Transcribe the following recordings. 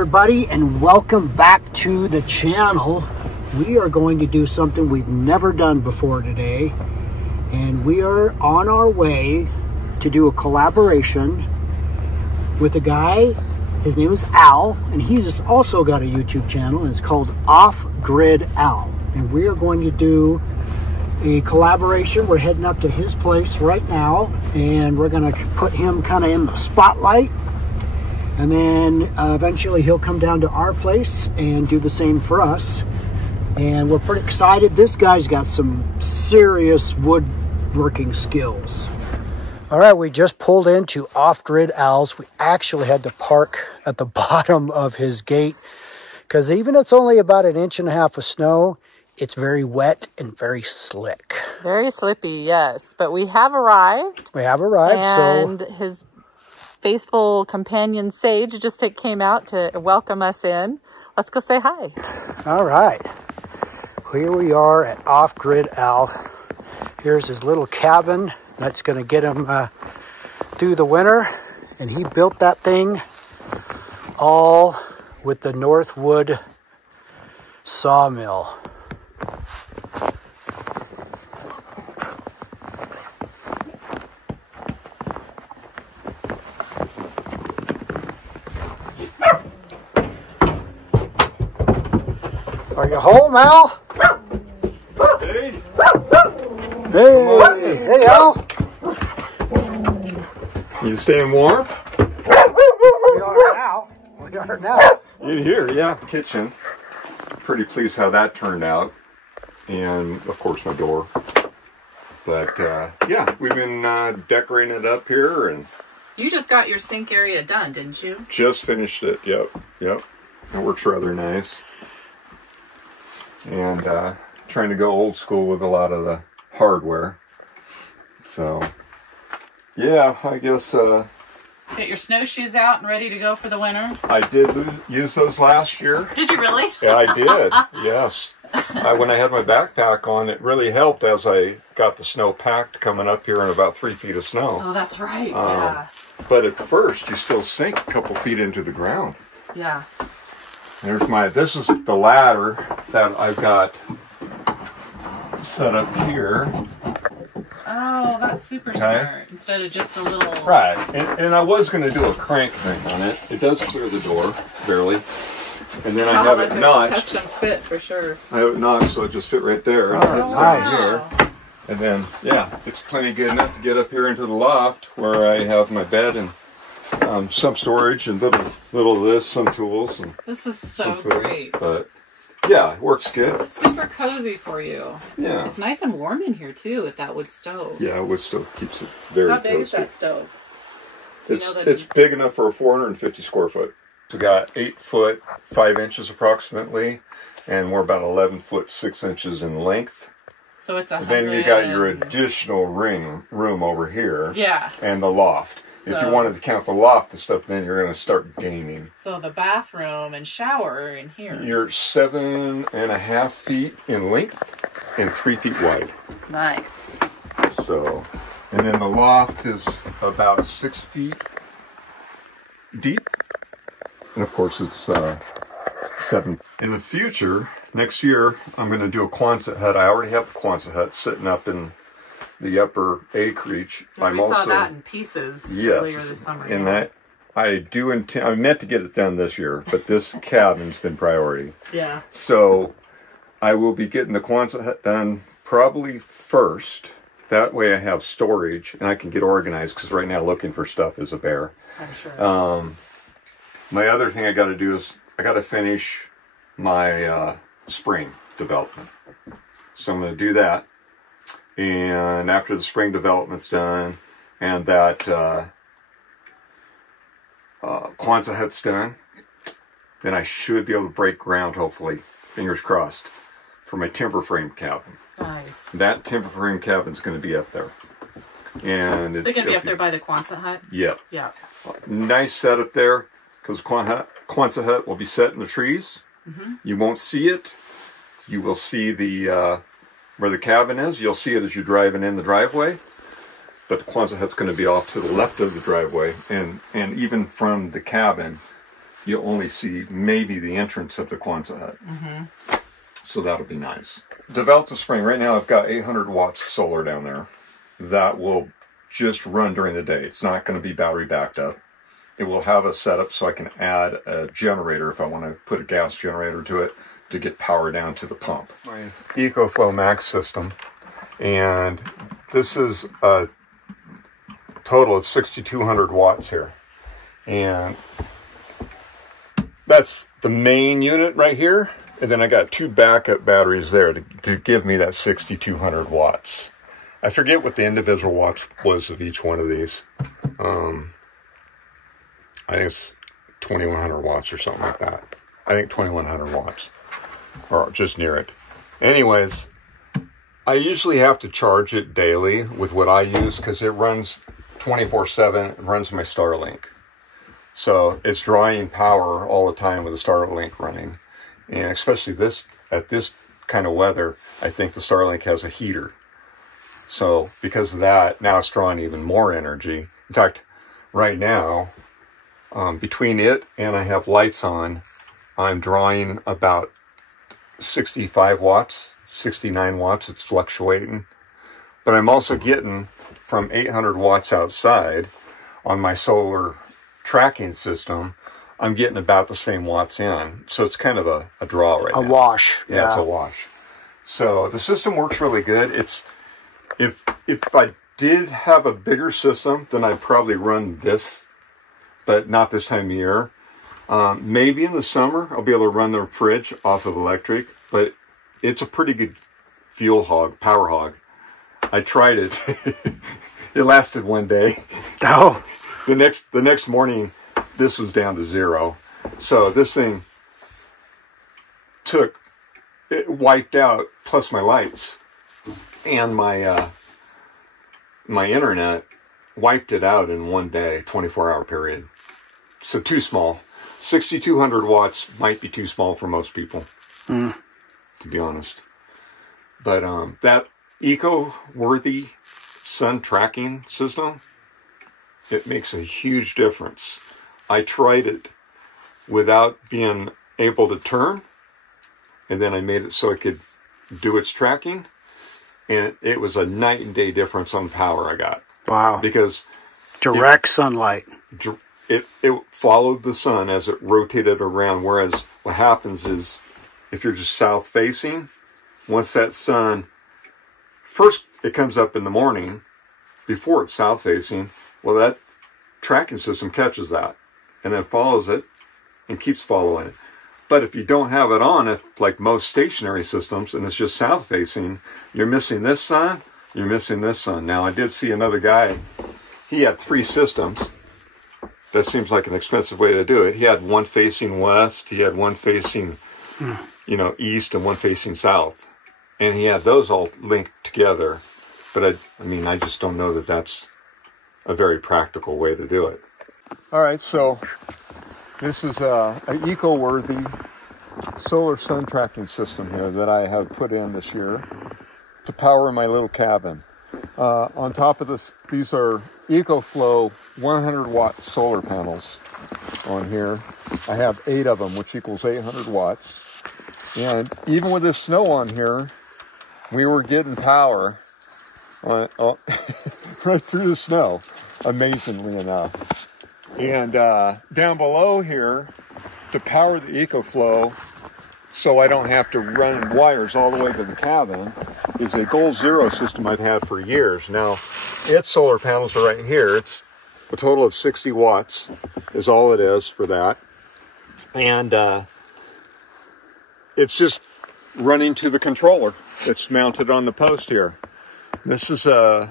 everybody, and welcome back to the channel. We are going to do something we've never done before today, and we are on our way to do a collaboration with a guy. His name is Al, and he's also got a YouTube channel, and it's called OffGridAl. And we are going to do a collaboration. We're heading up to his place right now, and we're going to put him kind of in the spotlight. And then eventually he'll come down to our place and do the same for us. And we're pretty excited. This guy's got some serious woodworking skills. All right, we just pulled into OffGridAl's. We actually had to park at the bottom of his gate because even it's only about 1.5 inches of snow, it's very wet and very slick. Very slippy, yes. But we have arrived. We have arrived, and his faithful companion Sage just came out to welcome us in. Let's go say hi. All right. Here we are at OffGridAl. Here's his little cabin. That's going to get him through the winter. And he built that thing all with the Northwood sawmill. Are you home, Al? Hey. Hey, hey, Al. You staying warm? We are now. We are now. In here, yeah. Kitchen. Pretty pleased how that turned out. And, of course, my door. But, yeah, we've been decorating it up here. And You just got your sink area done, didn't you? just finished it. Yep, yep. It works rather nice. And trying to go old school with a lot of the hardware. So, yeah, I guess Get your snowshoes out and ready to go for the winter. I did use those last year. Did you really? Yeah, I did. Yes. When I had my backpack on, it really helped as I got the snow packed coming up here in about 3 feet of snow. Oh, that's right. Yeah. But at first, you still sink a couple feet into the ground. Yeah. This is the ladder that I've got set up here. Oh, that's super smart. Instead of just a little... Right. And I was going to do a crank thing on it. It does clear the door, barely. And then I have it notched. Custom fit for sure. I have it notched, so it just fit right there. Oh, It's nice. down here. And then, yeah, it's plenty good enough to get up here into the loft where I have my bed and some storage and little of this, some tools. And This is so some food. great. But, yeah, it works good. Super cozy for you. Yeah. It's nice and warm in here, too, with that wood stove. Yeah, wood stove keeps it very How big cozy. is that stove? It's big enough for a 450 square foot. We got 8 foot 5 inches approximately, and we're about 11 foot 6 inches in length. So it's 100. Then you got your additional room over here. Yeah. And the loft. If you So- wanted to count the loft and stuff, then you're going to start gaining. So the bathroom and shower are in here. You're 7.5 feet in length and 3 feet wide. Nice. So, and then the loft is about 6 feet deep. And of course it's 7. In the future, next year, I'm going to do a Quonset hut. I already have the Quonset hut sitting up in the upper acreage. Yeah, we saw that in pieces earlier this summer. And yeah. that I do intend. I meant to get it done this year, but this cabin's been priority. Yeah. So I will be getting the Quonset hut done probably first. That way I have storage and I can get organized because right now looking for stuff is a bear. I'm sure. My other thing I got to do is I got to finish my spring development. So I'm going to do that. And after the spring development's done and that Quonset hut's done, then I should be able to break ground, hopefully, fingers crossed, for my timber frame cabin. Nice. That timber frame cabin's going to be up there. And Is it going to be up there by the Quonset hut? Yeah. Yeah. Nice setup there, because Quonset hut will be set in the trees. Mm-hmm. You won't see it. You will see the where the cabin is. You'll see it as you're driving in the driveway. But the Quonset hut's going to be off to the left of the driveway. And even from the cabin, you'll only see maybe the entrance of the Kwanzaa hut. So that'll be nice. Developed the spring. Right now I've got 800 watts solar down there that will just run during the day. It's not going to be battery backed up. It will have a setup so I can add a generator if I want to put a gas generator to it to get power down to the pump. My Ecoflow Max System. And this is a total of 6,200 watts here. And that's the main unit right here. And then I got 2 backup batteries there to give me that 6,200 watts. I forget what the individual watts was of each one of these. I think it's 2,100 watts or something like that. I think 2,100 watts, or just near it. Anyways, I usually have to charge it daily with what I use because it runs 24/7. It runs my Starlink. So it's drawing power all the time with the Starlink running. And especially at this kind of weather, I think the Starlink has a heater. So because of that, now it's drawing even more energy. In fact, right now, between it and I have lights on, I'm drawing about 65 watts, 69 watts. It's fluctuating. But I'm also getting from 800 watts outside on my solar tracking system. I'm getting about the same watts in. So it's kind of a draw right now. A wash. Yeah, it's a wash. So the system works really good. It's if I did have a bigger system, then I'd probably run this, but not this time of year. Maybe in the summer, I'll be able to run the fridge off of electric, but it's a pretty good fuel hog, power hog. I tried it. It lasted one day. Oh. The next morning, this was down to 0. So this thing it wiped out, plus my lights and my internet wiped it out in one day, 24-hour period. So too small. 6,200 watts might be too small for most people, to be honest. But that eco-worthy sun tracking system, it makes a huge difference. I tried it without being able to turn, and then I made it so it could do its tracking, and it was a night and day difference on power I got. Wow. Because direct sunlight. It followed the sun as it rotated around, whereas what happens is if you're just south facing, once that sun, first it comes up in the morning before it's south facing, well, that tracking system catches that and then follows it and keeps following it. But if you don't have it on, like most stationary systems, and it's just south facing, you're missing this sun, you're missing this sun. Now, I did see another guy, he had 3 systems. That seems like an expensive way to do it. He had one facing west, he had one facing, east, and one facing south. And he had those all linked together. But I just don't know that that's a very practical way to do it. All right, so this is an eco-worthy solar sun tracking system here that I have put in this year to power my little cabin. On top of this, these are Ecoflow 100-watt solar panels on here. I have 8 of them, which equals 800 watts. And even with this snow on here, we were getting power right through the snow, amazingly enough. And down below here, to power the Ecoflow, so I don't have to run wires all the way to the cabin, is a Goal Zero system I've had for years. Now, its solar panels are right here. It's a total of 60 watts is all it is for that. And it's just running to the controller. It's mounted on the post here. This is the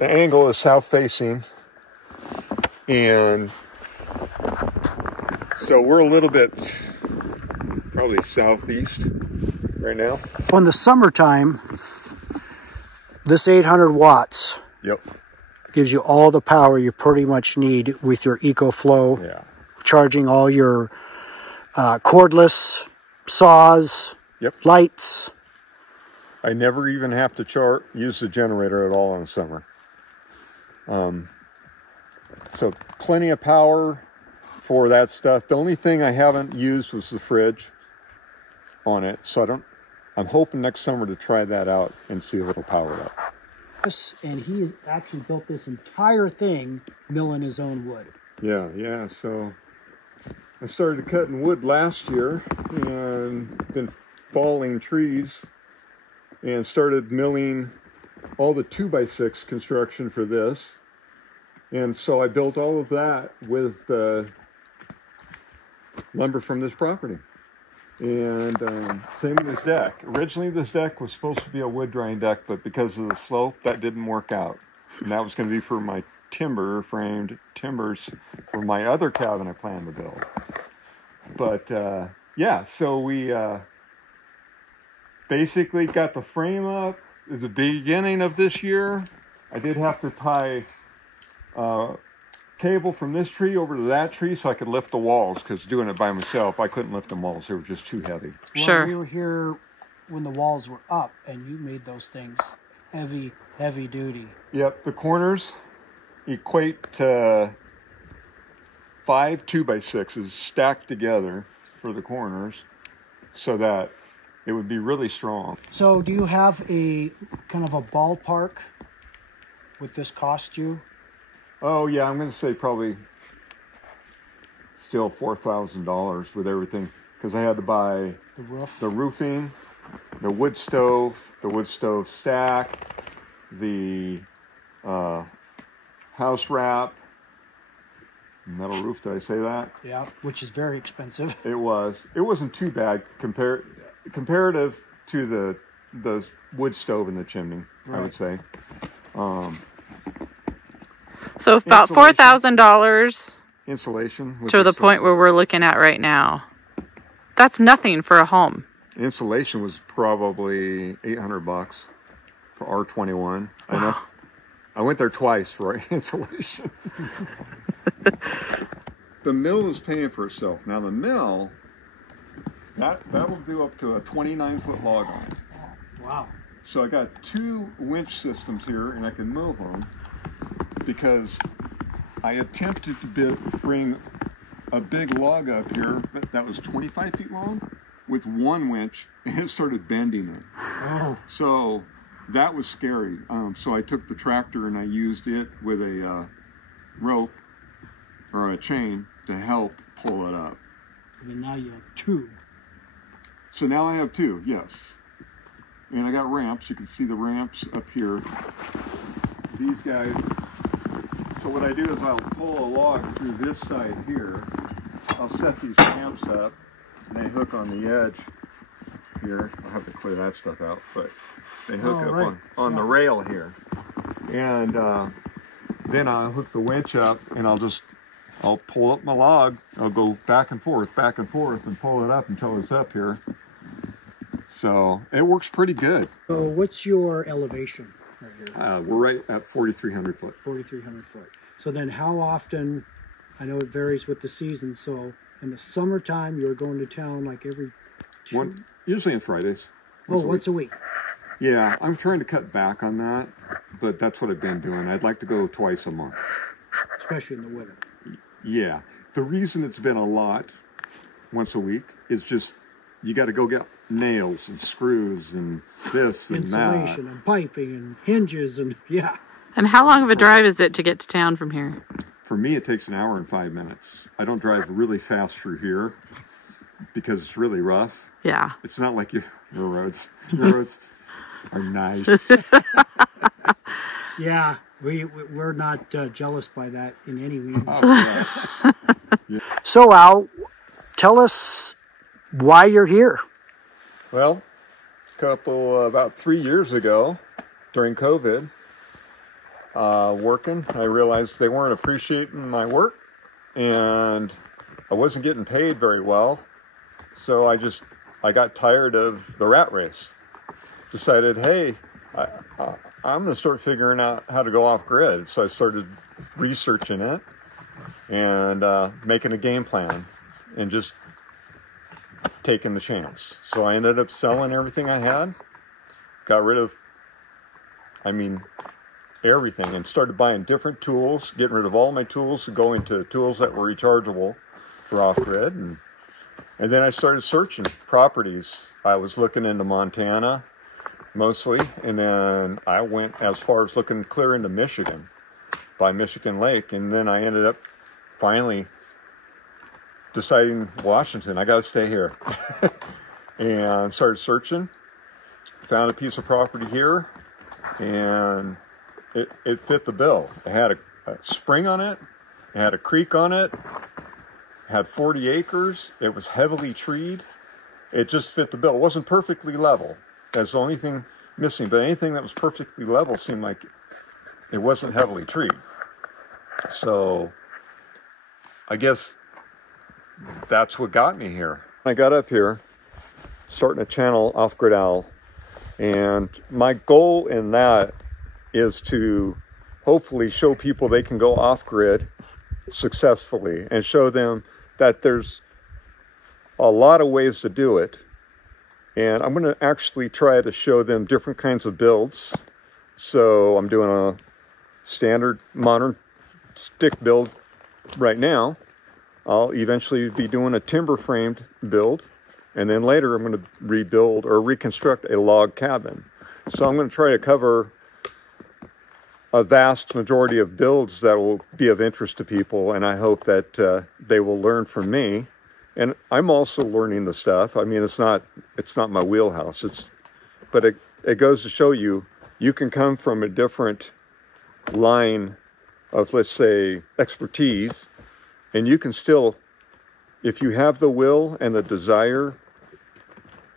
angle is south facing, and so we're a little bit probably southeast right now. In the summertime, this 800 watts gives you all the power you pretty much need with your Ecoflow, charging all your cordless saws, lights. I never even have to use the generator at all in the summer. So plenty of power for that stuff. The only thing I haven't used was the fridge on it, so I'm hoping next summer to try that out and see if it'll power it up. And he actually built this entire thing milling his own wood. Yeah, so I started cutting wood last year and been falling trees and started milling all the 2x6 construction for this. And so I built all of that with lumber from this property. And same with this deck. Originally this deck was supposed to be a wood drying deck, but because of the slope, that didn't work out. And that was going to be for my framed timbers for my other cabin I planned to build. But yeah, so we basically got the frame up at the beginning of this year. I did have to tie cable from this tree over to that tree so I could lift the walls, because doing it by myself, I couldn't lift the walls. They were just too heavy. Sure. Well, we were here when the walls were up, and you made those things heavy duty. Yep, the corners equate to 5 2x6s stacked together for the corners so that it would be really strong. So do you have a kind of a ballpark what this cost you? Oh yeah, I'm going to say probably still $4,000 with everything, because I had to buy the roofing, the wood stove stack, the house wrap, metal roof. Did I say that? Yeah, which is very expensive. It was. It wasn't too bad comparative to the wood stove in the chimney. Right. I would say. So about $4,000 insulation to the point where we're looking at right now. That's nothing for a home. Insulation was probably $800 for R21. Wow. I went there twice for insulation. The mill is paying for itself. Now the mill, that'll do up to a 29-foot log on it. Wow. So I got 2 winch systems here, and I can move them because I attempted to bring a big log up here that was 25 feet long with 1 winch, and it started bending it. Oh. So that was scary. So I took the tractor and I used it with a rope or a chain to help pull it up. And now you have 2. So now I have 2, yes. And I got ramps. You can see the ramps up here. These guys. So what I do is I'll pull a log through this side here. I'll set these ramps up, and they hook on the edge here. I'll have to clear that stuff out, but they hook up on the rail here. And then I'll hook the winch up, and I'll pull up my log. I'll go back and forth, and pull it up until it's up here. So it works pretty good. So what's your elevation right here? We're right at 4,300 foot. 4,300 foot. So then how often, I know it varies with the season, so in the summertime you're going to town like every usually on Fridays. Once a week. Yeah, I'm trying to cut back on that, but that's what I've been doing. I'd like to go twice a month. Especially in the winter. Yeah. The reason it's been a lot once a week is just you got to go get nails and screws and this and that. Insulation and piping and hinges and yeah. And how long of a drive is it to get to town from here? For me, it takes 1 hour and 5 minutes. I don't drive really fast through here because it's really rough. Yeah. It's not like your roads. Your roads are nice. Yeah, we're not jealous by that in any means. Oh, yeah. So Al, tell us why you're here. Well, about 3 years ago, during COVID, working, I realized they weren't appreciating my work, and I wasn't getting paid very well. So I got tired of the rat race. Decided, hey, I'm going to start figuring out how to go off grid. So I started researching it and making a game plan and just taking the chance. So I ended up selling everything I had, got rid of, everything, and started buying different tools, getting rid of all my tools and going to tools that were rechargeable. for off-grid, and then I started searching properties. I was looking into Montana mostly, and then I went as far as looking clear into Michigan, by Michigan Lake, and then I ended up finally deciding Washington, I got to stay here. And started searching, found a piece of property here, and it fit the bill. It had a spring on it, it had a creek on it, had 40 acres, it was heavily treed. It just fit the bill. It wasn't perfectly level. That's the only thing missing, but anything that was perfectly level seemed like it wasn't heavily treed. So I guess that's what got me here. I got up here, starting a channel, OffGridAl, and my goal in that is to hopefully show people they can go off-grid successfully and show them that there's a lot of ways to do it. And I'm going to actually try to show them different kinds of builds. So I'm doing a standard modern stick build right now. I'll eventually be doing a timber framed build, and then later I'm going to rebuild or reconstruct a log cabin. So I'm going to try to cover a vast majority of builds that will be of interest to people, and I hope that they will learn from me. And I'm also learning the stuff. I mean, it's not my wheelhouse. But it goes to show you, you can come from a different line of, let's say, expertise, and you can still, if you have the will and the desire,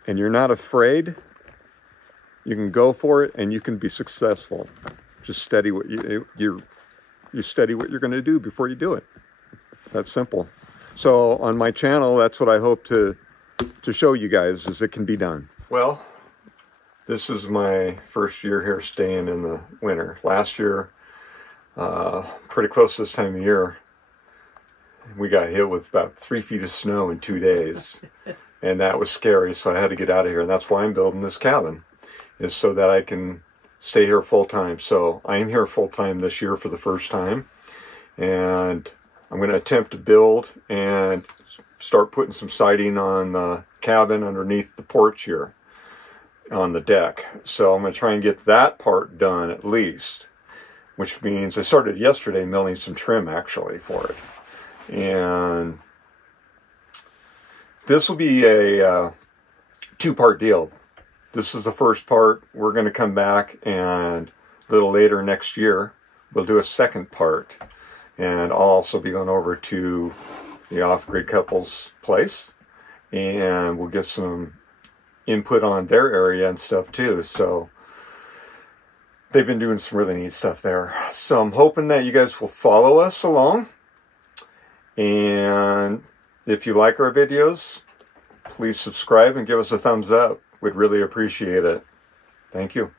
and you're not afraid, you can go for it, and you can be successful. Just study what you study what you're going to do before you do it. That's simple. So on my channel, that's what I hope to show you guys, is it can be done. Well, this is my first year here staying in the winter. Last year, pretty close this time of year, we got hit with about 3 feet of snow in 2 days. And that was scary, so I had to get out of here. And that's why I'm building this cabin, is so that I can stay here full time. So I am here full time this year for the first time. And I'm going to attempt to build and start putting some siding on the cabin underneath the porch here on the deck. So I'm going to try and get that part done at least, which means I started yesterday milling some trim actually for it. And this will be a two-part deal. This is the first part. We're going to come back, and a little later next year, we'll do a second part. And I'll also be going over to the off-grid couple's place, and we'll get some input on their area and stuff too. So they've been doing some really neat stuff there. So I'm hoping that you guys will follow us along. And if you like our videos, please subscribe and give us a thumbs up. We'd really appreciate it. Thank you.